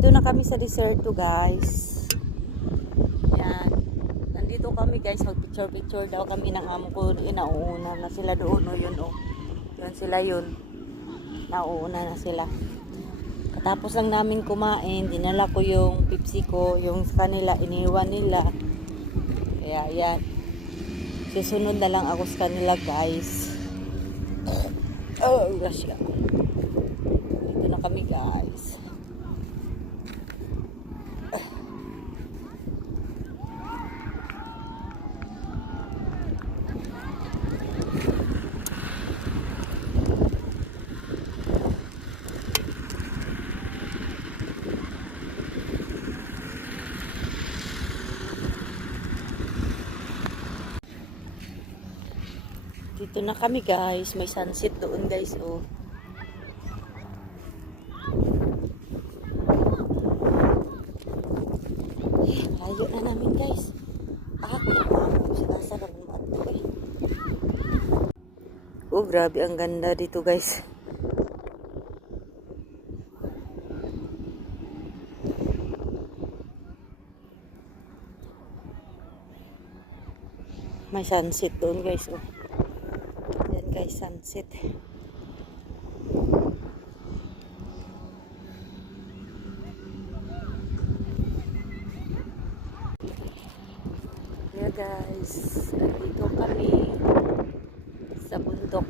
Ito na kami sa deserto, guys. Yan. Nandito kami, guys. Mag-picture-picture daw kami ng amo ko. Nauuna na sila doon. O, yun, o. Yun sila yun. Nauuna na sila. Katapos lang namin kumain, dinala ko yung Pepsi ko. Yung sa kanila, iniwan nila. Kaya, yan. Susunod na lang ako sa kanila, guys. Oh, gosh. Dito na kami, guys. Dito na kami, guys. May sunset doon, guys. Oh. Layo na namin, guys. Sinasa naman mato eh. Oh, grabe ang ganda dito, guys. May sunset doon, guys. Oh. Yan, guys, sunset. Yeah, guys. Dito kami sa bundok.